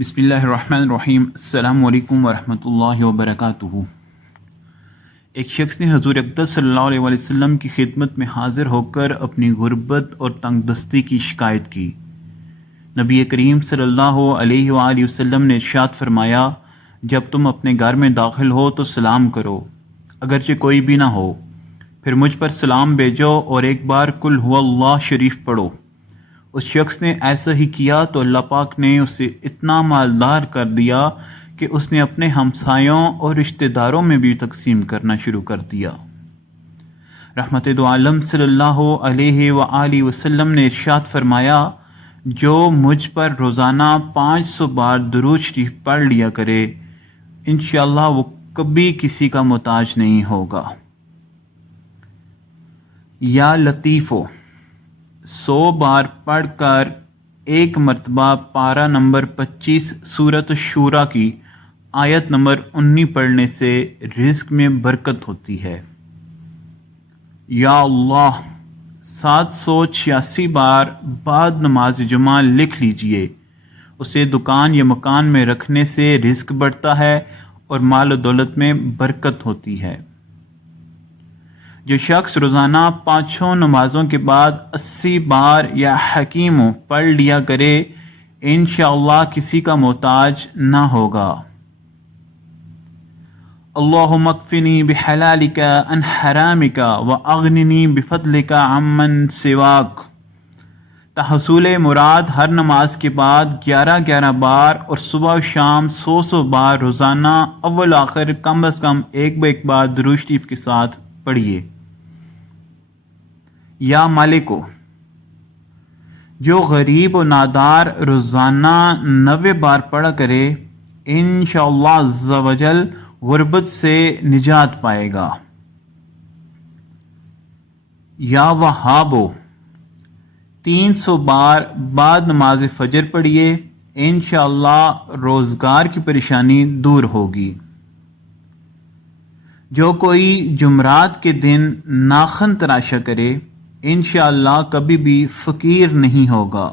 بسم اللہ الرحمن الرحیم۔ السلام علیکم ورحمۃ اللہ وبرکاتہ۔ ایک شخص نے حضور اقدس صلی اللہ علیہ وسلم کی خدمت میں حاضر ہو کر اپنی غربت اور تنگ دستی کی شکایت کی۔ نبی کریم صلی اللہ علیہ وآلہ وسلم نے ارشاد فرمایا، جب تم اپنے گھر میں داخل ہو تو سلام کرو، اگرچہ کوئی بھی نہ ہو، پھر مجھ پر سلام بھیجو اور ایک بار قل هو اللہ شریف پڑھو۔ اس شخص نے ایسا ہی کیا تو اللہ پاک نے اسے اتنا مالدار کر دیا کہ اس نے اپنے ہمسایوں اور رشتہ داروں میں بھی تقسیم کرنا شروع کر دیا۔ رحمت دو عالم صلی اللہ علیہ وآلہ وسلم نے ارشاد فرمایا، جو مجھ پر روزانہ 500 بار درود شریف پڑھ لیا کرے، انشاءاللہ وہ کبھی کسی کا محتاج نہیں ہوگا۔ یا لطیفو 100 بار پڑھ کر ایک مرتبہ پارہ نمبر 25 سورۃ الشورى کی آیت نمبر 19 پڑھنے سے رزق میں برکت ہوتی ہے۔ یا اللہ 786 بار بعد نماز جمعہ لکھ لیجئے، اسے دکان یا مکان میں رکھنے سے رزق بڑھتا ہے اور مال و دولت میں برکت ہوتی ہے۔ جو شخص روزانہ 5 نمازوں کے بعد 80 بار یا حکیم پڑھ لیا کرے، انشاءاللہ کسی کا محتاج نہ ہوگا۔ اللہم اکفنی بحلالک عن حرامک واغننی بفضلک عمن سواک۔ تحصول مراد ہر نماز کے بعد 11 بار اور صبح و شام 100 بار روزانہ اول آخر کم از کم ایک بار درود شریف کے ساتھ پڑھیے۔ یا مالکو جو غریب و نادار روزانہ 90 بار پڑھا کرے، انشاءاللہ عز و جل غربت سے نجات پائے گا۔ یا وہابو 300 بار بعد نماز فجر پڑھیے، انشاءاللہ روزگار کی پریشانی دور ہوگی۔ جو کوئی جمعرات کے دن ناخن تراشا کرے، انشاءاللہ کبھی بھی فقیر نہیں ہوگا۔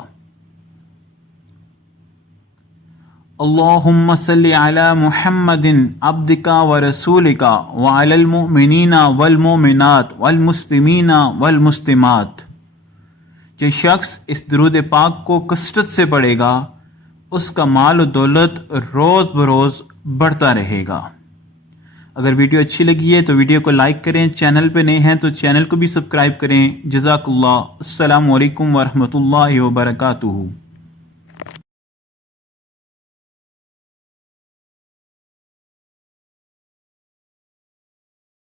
اللہم صلی علی محمد عبدک و رسولک وعلی المؤمنین والمؤمنات والمسلمین والمسلمات۔ جو شخص اس درود پاک کو کثرت سے پڑھے گا، اس کا مال و دولت روز بروز بڑھتا رہے گا۔ اگر ویڈیو اچھی لگی ہے تو ویڈیو کو لائک کریں، چینل پہ نئے ہیں تو چینل کو بھی سبسکرائب کریں۔ جزاک اللہ۔ السلام علیکم ورحمۃ اللہ وبرکاتہ۔